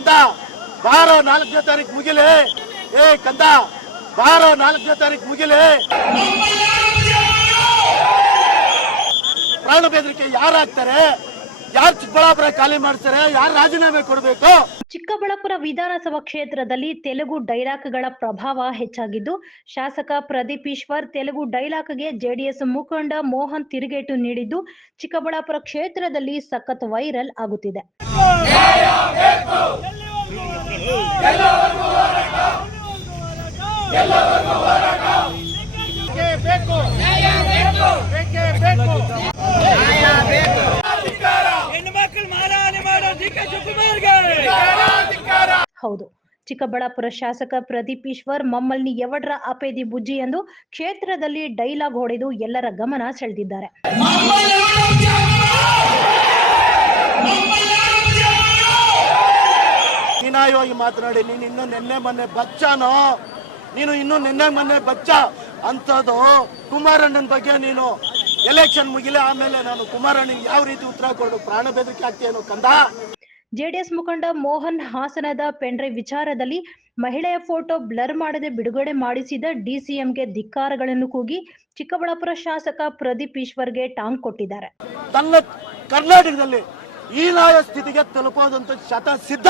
ಕಂದ ಬಾರೋ 4ನೇ ತಾರೀಕು ಮುಗಿಲೆ. ಕಂದ ಬಾರೋ 4ನೇ ತಾರೀಕು ಮುಗಿಲೆ. ಪ್ರಾಣ ಬೆದರಿಕೆ ಯಾರಾಗ್ತಾರೆ? ಯಾರು ಚಿಕ್ಕಬಳ್ಳಾಪುರ ಖಾಲಿ ಮಾಡ್ತಾರೆ? ಯಾರು ರಾಜೀನಾಮೆ ಕೊಡಬೇಕು? ಚಿಕ್ಕಬಳ್ಳಾಪುರ ವಿಧಾನಸಭಾ ಕ್ಷೇತ್ರದಲ್ಲಿ ತೆಲುಗು ಡೈಲಾಗ್ಗಳ ಪ್ರಭಾವ ಹೆಚ್ಚಾಗಿದ್ದು, ಶಾಸಕ ಪ್ರದೀಪ್ ಈಶ್ವರ್ ತೆಲುಗು ಡೈಲಾಗ್ಗೆ ಜೆಡಿಎಸ್ ಮುಖಂಡ ಮೋಹನ್ ತಿರುಗೇಟು ನೀಡಿದ್ದು ಚಿಕ್ಕಬಳ್ಳಾಪುರ ಕ್ಷೇತ್ರದಲ್ಲಿ ಸಖತ್ ವೈರಲ್ ಆಗುತ್ತಿದೆ. ಹೌದು, ಚಿಕ್ಕಬಳ್ಳಾಪುರ ಶಾಸಕ ಪ್ರದೀಪ್ ಈಶ್ವರ್ ಮಮ್ಮಲ್ನಿ ಎವಡ್ರ ಅಪೇದಿ ಬುಜ್ಜಿ ಎಂದು ಕ್ಷೇತ್ರದಲ್ಲಿ ಡೈಲಾಗ್ ಹೊಡೆದು ಎಲ್ಲರ ಗಮನ ಸೆಳೆದಿದ್ದಾರೆ. ಹೀನಾಯವಾಗಿ ಮಾತನಾಡಿ ನೀನು ಇನ್ನೂ ನೆನ್ನೆ ಮೊನ್ನೆ ಬಚ್ಚಾನೋ, ನೀನು ಇನ್ನೂ ನೆನ್ನೆ ಮೊನ್ನೆ ಬಚ್ಚ ಅಂತದ್ದು ಕುಮಾರಣ್ಣನ ಬಗ್ಗೆ ನೀನು ಎಲೆಕ್ಷನ್ ಮುಗಿಲೆ ಆಮೇಲೆ ನಾನು ಕುಮಾರಣ್ಣನಿಗೆ ಯಾವ ರೀತಿ ಉತ್ತರ ಕೊಡು? ಪ್ರಾಣ ಬೆದರಿಕೆ ಆಗ್ತೀಯೇನೋ ಕಂದ. ಜೆಡಿಎಸ್ ಮುಖಂಡ ಮೋಹನ್ ಹಾಸನದ ಪೆನ್ಡ್ರೈವ್ ವಿಚಾರದಲ್ಲಿ ಮಹಿಳೆಯ ಫೋಟೋ ಬ್ಲರ್ ಮಾಡದೆ ಬಿಡುಗಡೆ ಮಾಡಿಸಿದ ಡಿಸಿಎಂಗೆ ಧಿಕ್ಕಾರಗಳನ್ನು ಕೂಗಿ ಚಿಕ್ಕಬಳ್ಳಾಪುರ ಶಾಸಕ ಪ್ರದೀಪ್ ಈಶ್ವರ್ಗೆ ಟಾಂಗ್ ಕೊಟ್ಟಿದ್ದಾರೆ. ತನ್ನ ಕರ್ನಾಟಕದಲ್ಲಿ ಹೀನಾಯ ಸ್ಥಿತಿಗೆ ತಲುಪೋದಂತ ಶತ ಸಿದ್ಧ.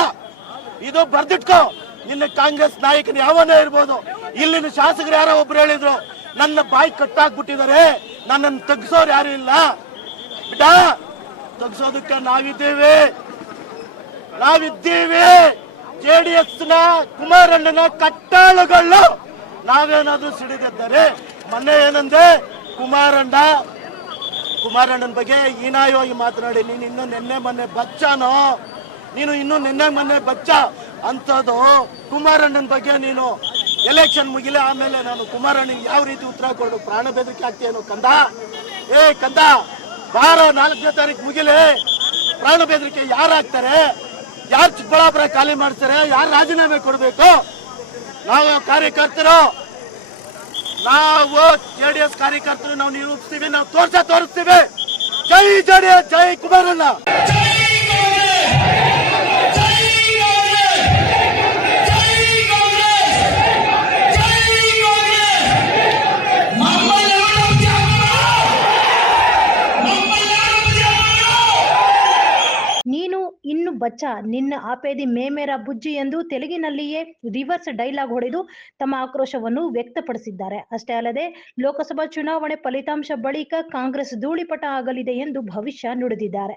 ಇದು ಬರ್ದಿಟ್ಕೋ. ನಿನ್ನ ಕಾಂಗ್ರೆಸ್ ನಾಯಕರು ಯಾವನೇ ಇರ್ಬೋದು, ಇಲ್ಲಿನ ಶಾಸಕರು ಯಾರೋ ಒಬ್ರು ಹೇಳಿದ್ರು ನನ್ನ ಬಾಯಿ ಕಟ್ಟಾಕ್ಬಿಟ್ಟಿದ್ದಾರೆ, ನನ್ನನ್ನು ತಗ್ಸೋರು ಯಾರು ಇಲ್ಲ ಬಿಡ. ತಗ್ಸೋದಕ್ಕೆ ನಾವಿದ್ದೀವಿ. ಜೆಡಿಎಸ್ ನ ಕುಮಾರಣ್ಣನ ಕಟ್ಟಾಳುಗಳು ನಾವೇನಾದ್ರೂ ಸಿಡಿದಿದ್ದಾರೆ. ಮೊನ್ನೆ ಏನಂದ್ರೆ ಕುಮಾರಣ್ಣನ ಬಗ್ಗೆ ಹೀನಾಯವಾಗಿ ಮಾತನಾಡಿ ನೀನು ಇನ್ನೂ ನೆನ್ನೆ ಮೊನ್ನೆ ಬಚ್ಚಾನೋ, ನೀನು ಇನ್ನೂ ನೆನ್ನೆ ಮೊನ್ನೆ ಬಚ್ಚ ಅಂತದ್ದು ಕುಮಾರಣ್ಣನ ಬಗ್ಗೆ ನೀನು ಎಲೆಕ್ಷನ್ ಮುಗಿಲೆ ಆಮೇಲೆ ನಾನು ಕುಮಾರಣ್ಣನಿಗೆ ಯಾವ ರೀತಿ ಉತ್ತರ ಕೊಡು? ಪ್ರಾಣ ಬೆದರಿಕೆ ಆಗ್ತೀಯೇನೋ ಕಂದ. ಕಂದ ಬಾರೋ 4ನೇ ತಾರೀಕು ಮುಗಿಲೆ. ಪ್ರಾಣ ಬೆದರಿಕೆ ಯಾರಾಗ್ತಾರೆ? ಯಾರು ಚಿಕ್ಕಬಳ್ಳಾಪುರ ಖಾಲಿ ಮಾಡ್ತಾರೆ? ಯಾರು ರಾಜೀನಾಮೆ ಕೊಡಬೇಕು? ನಾವು ಕಾರ್ಯಕರ್ತರು, ನಾವು ಜೆಡಿಎಸ್ ಕಾರ್ಯಕರ್ತರು ನಾವು ನಿರೂಪಿಸ್ತೀವಿ, ನಾವು ತೋರಿಸ್ತೀವಿ. ಜೈ ಜೆಡಿಎಸ್, ಜೈ ಕುಮಾರಣ್ಣ. ನೀನು ಇನ್ನು ಬಚ್ಚ, ನಿನ್ನ ಆಪೇದಿ ಮೇಮೇರ ಬುಜ್ಜಿ ಎಂದು ತೆಲುಗಿನಲ್ಲಿಯೇ ರಿವರ್ಸ್ ಡೈಲಾಗ್ ಹೊಡೆದು ತಮ್ಮ ಆಕ್ರೋಶವನ್ನು ವ್ಯಕ್ತಪಡಿಸಿದ್ದಾರೆ. ಅಷ್ಟೇ ಅಲ್ಲದೆ ಲೋಕಸಭಾ ಚುನಾವಣೆ ಫಲಿತಾಂಶ ಬಳಿಕ ಕಾಂಗ್ರೆಸ್ ಧೂಳಿಪಟ ಆಗಲಿದೆ ಎಂದು ಭವಿಷ್ಯ ನುಡಿದಿದ್ದಾರೆ.